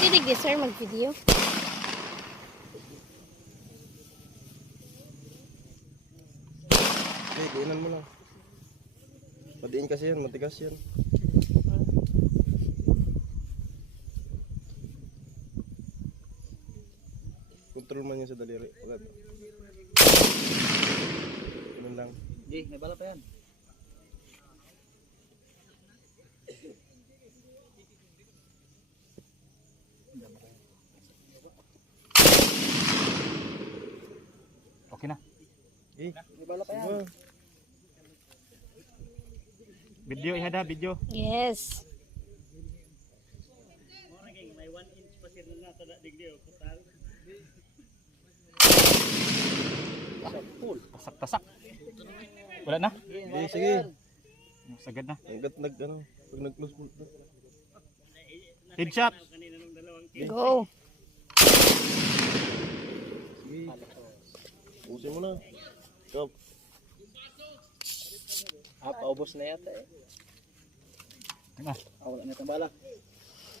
Pwede di sir mag-video. Okay, gainan mo lang. Padiin kasi yan, matigas yan. Control man yan sa daliri. Wala. Ganun lang. Di, may bala pa yan. Okay na. Eh, May bala pa yan. diba? Video ihada, video. Yes. May 1 inch pa sila na tada digdi o putal. Tasak-tasak. Wala na? Eh, sige. Sagad na. Hanggat ano, pag nag-close mo. Headshot. Go. Sige. Usin mo na. Stop. Paubos na yata eh. Wala na itong bala.